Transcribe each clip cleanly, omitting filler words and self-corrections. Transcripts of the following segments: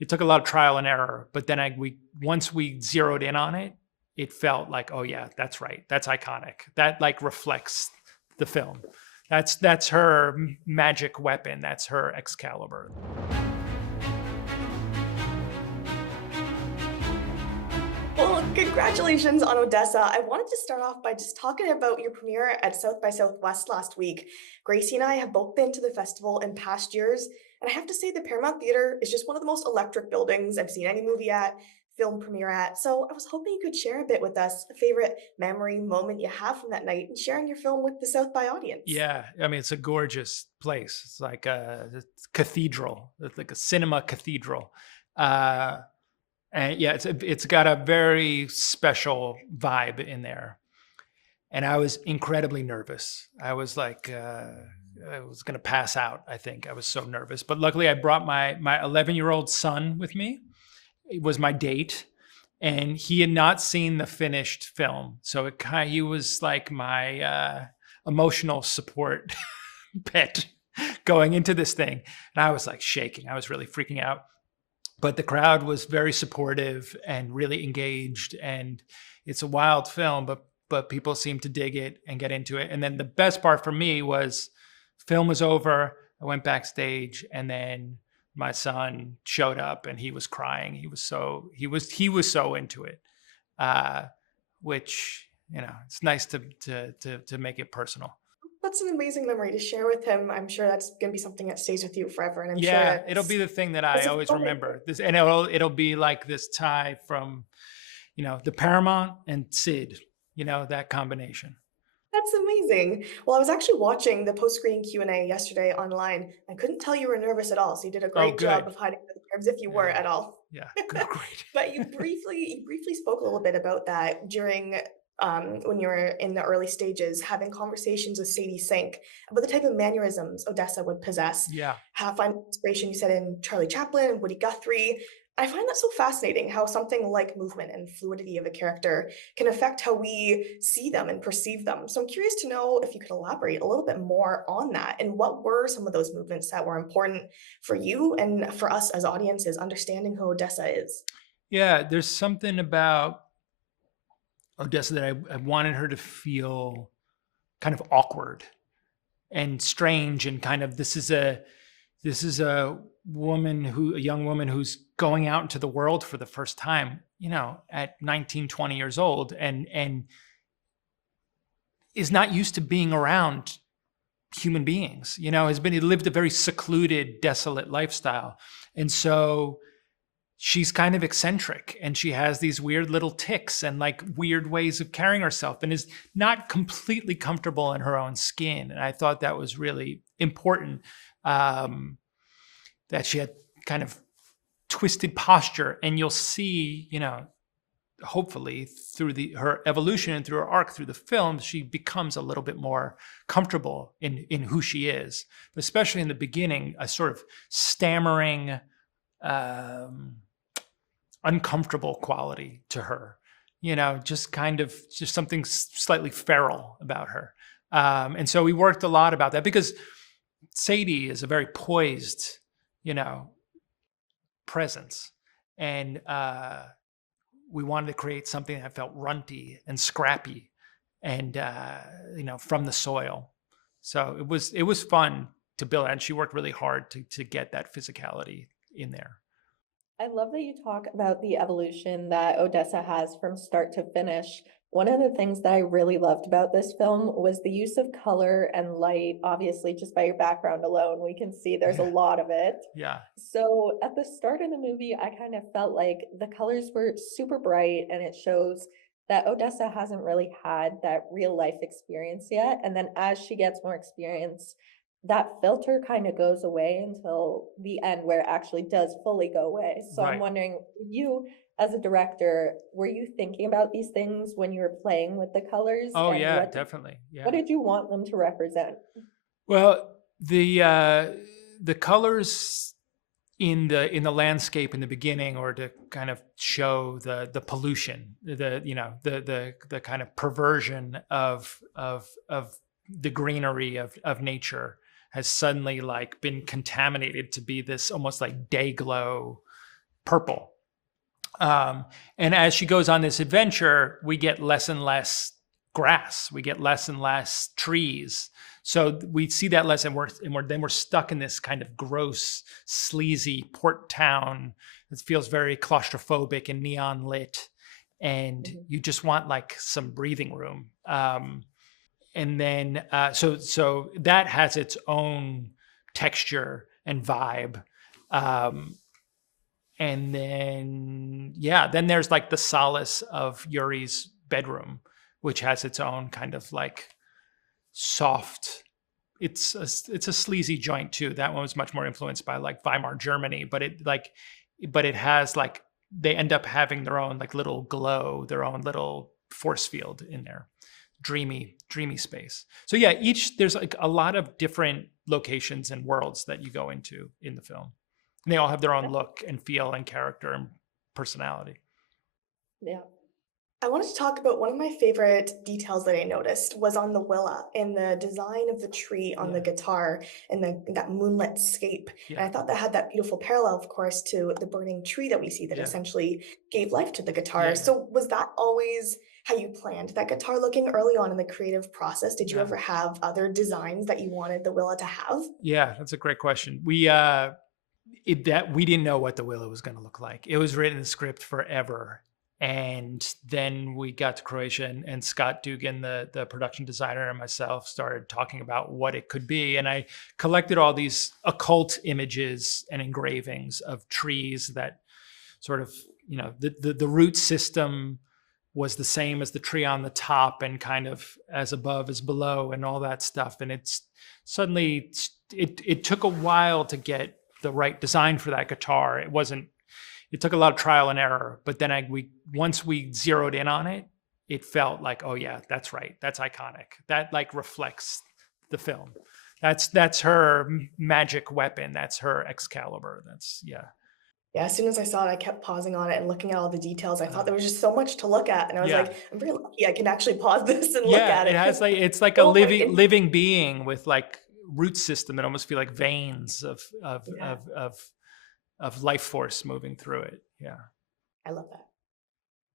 it took a lot of trial and error, but then once we zeroed in on it, it felt like, oh yeah, that's right. That's iconic. That like reflects the film. That's her magic weapon. That's her Excalibur. Well, congratulations on Odessa. I wanted to start off by just talking about your premiere at South by Southwest last week. Gracie and I have both been to the festival in past years, and I have to say the Paramount Theater is just one of the most electric buildings I've seen any movie at, film premiere at. So I was hoping you could share a bit with us, a favorite memory moment you have from that night, and sharing your film with the South by audience. Yeah, I mean it's a gorgeous place. It's like a cathedral. It's like a cinema cathedral. Uh, and yeah, it's got a very special vibe in there. And I was incredibly nervous. I was like, I was gonna pass out. I think I was so nervous. But luckily, I brought my 11-year-old son with me. It was my date, and he had not seen the finished film, so he was like my emotional support pet going into this thing. And I was like shaking. I was really freaking out. But the crowd was very supportive and really engaged. And it's a wild film, but people seem to dig it and get into it. And then the best part for me was film was over. I went backstage, and then my son showed up and he was crying. He was so into it, uh, which it's nice to make it personal. That's an amazing memory to share with him. I'm sure that's going to be something that stays with you forever, and I'm sure Yeah, it'll be the thing that I it's a always fun. remember. This, and it'll be like this tie from, the Paramount and Sid, that combination. That's amazing. Well, I was actually watching the post-screening Q&A yesterday online. I couldn't tell you were nervous at all, so you did a Oh, great job good. of hiding the nerves if you were Yeah, at all. yeah, good, great. But you briefly spoke a little bit about that during when you were in the early stages, having conversations with Sadie Sink about the type of mannerisms Odessa would possess. Yeah. Have find inspiration, you said, in Charlie Chaplin and Woody Guthrie. I find that so fascinating how something like movement and fluidity of a character can affect how we see them and perceive them. So I'm curious to know if you could elaborate a little bit more on that and what were some of those movements that were important for you and for us as audiences understanding who Odessa is. Yeah, there's something about Odessa that I wanted her to feel kind of awkward and strange, and kind of this is a a young woman who's going out into the world for the first time, at 19, 20 years old, and is not used to being around human beings, has been he lived a very secluded, desolate lifestyle. And so she's kind of eccentric, and she has these weird little tics and like weird ways of carrying herself, and is not completely comfortable in her own skin. And I thought that was really important, that she had kind of twisted posture. And you'll see, hopefully through her evolution and through her arc through the film, she becomes a little bit more comfortable in who she is, but especially in the beginning, a sort of stammering, um, uncomfortable quality to her, just something slightly feral about her. And so we worked a lot about that, because Sadie is a very poised, you know, presence. And we wanted to create something that felt runty and scrappy, and from the soil. So it was fun to build, and she worked really hard to get that physicality in there. I love that you talk about the evolution that Odessa has from start to finish. One of the things that I really loved about this film was the use of color and light. Obviously, just by your background alone, we can see there's a Yeah. lot of it. Yeah. So at the start of the movie, I kind of felt like the colors were super bright, and it shows that Odessa hasn't really had that real life experience yet. And then as she gets more experience, that filter kind of goes away until the end where it actually does fully go away. So I'm Right. wondering, you as a director, were you thinking about these things when you were playing with the colors, Oh and yeah, definitely. what Yeah. did you want them to represent? Well, the colors in the landscape in the beginning, or to kind of show the pollution, the kind of perversion of the greenery of nature, has suddenly like been contaminated to be this almost like day glow purple. And as she goes on this adventure, we get less and less grass. We get less and less trees. So we see that less, and then we're stuck in this kind of gross, sleazy port town. It feels very claustrophobic and neon lit, and you just want like some breathing room. And then so that has its own texture and vibe. And then then there's like the solace of Yuri's bedroom, which has its own kind of like soft. It's a sleazy joint too. That one was much more influenced by like Weimar Germany, but it has like, they end up having their own like little glow, their own little force field in there. Dreamy space. So yeah, there's like a lot of different locations and worlds that you go into in the film. And they all have their own look and feel and character and personality. Yeah. I wanted to talk about one of my favorite details that I noticed was on the Willa in the design of the tree on the guitar and that moonlit scape. And I thought that had that beautiful parallel, of course, to the burning tree that we see that essentially gave life to the guitar. So was that always how you planned that guitar looking early on in the creative process? Did you ever have other designs that you wanted the Willa to have? Yeah, that's a great question. We didn't know what the Willa was going to look like. It was written in the script forever. And then we got to Croatia, and Scott Dugan, the production designer, and myself started talking about what it could be. And I collected all these occult images and engravings of trees that sort of, the root system was the same as the tree on the top, and kind of as above as below, and all that stuff. And it's suddenly, it took a while to get the right design for that guitar. It took a lot of trial and error, but then once we zeroed in on it, it felt like, oh yeah, that's right. That's iconic. That like reflects the film. That's her magic weapon. That's her Excalibur. Yeah, as soon as I saw it, I kept pausing on it and looking at all the details. I thought there was just so much to look at. And I was like, I'm very lucky I can actually pause this and look at it. It has like, it's like a living being with like root system that almost feel like veins of life force moving through it. Yeah. I love that.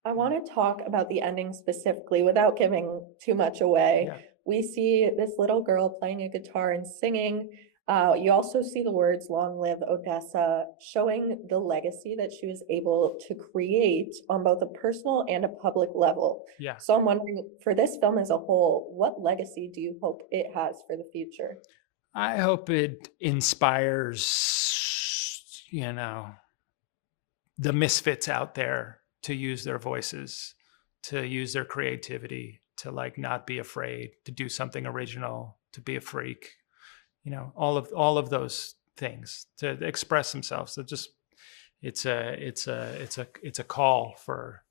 I want to talk about the ending specifically without giving too much away. Yeah. We see this little girl playing a guitar and singing. You also see the words "Long live Odessa," showing the legacy that she was able to create on both a personal and a public level. Yeah. So I'm wondering, for this film as a whole, what legacy do you hope it has for the future? I hope it inspires, the misfits out there to use their voices, to use their creativity, to like not be afraid, to do something original, to be a freak, all of those things, to express themselves. So just it's a call for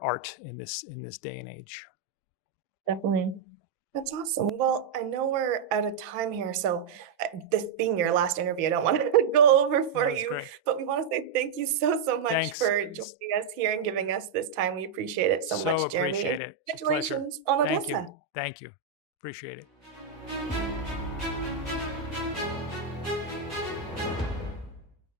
art in this day and age. Definitely. That's awesome. Well, I know we're out of time here, so this being your last interview, I don't want to go over for you, great. but we want to say thank you so much Thanks. for joining us here and giving us this time. We appreciate it so much, Geremy. Appreciate it. Congratulations on Odessa. Thank you. Appreciate it.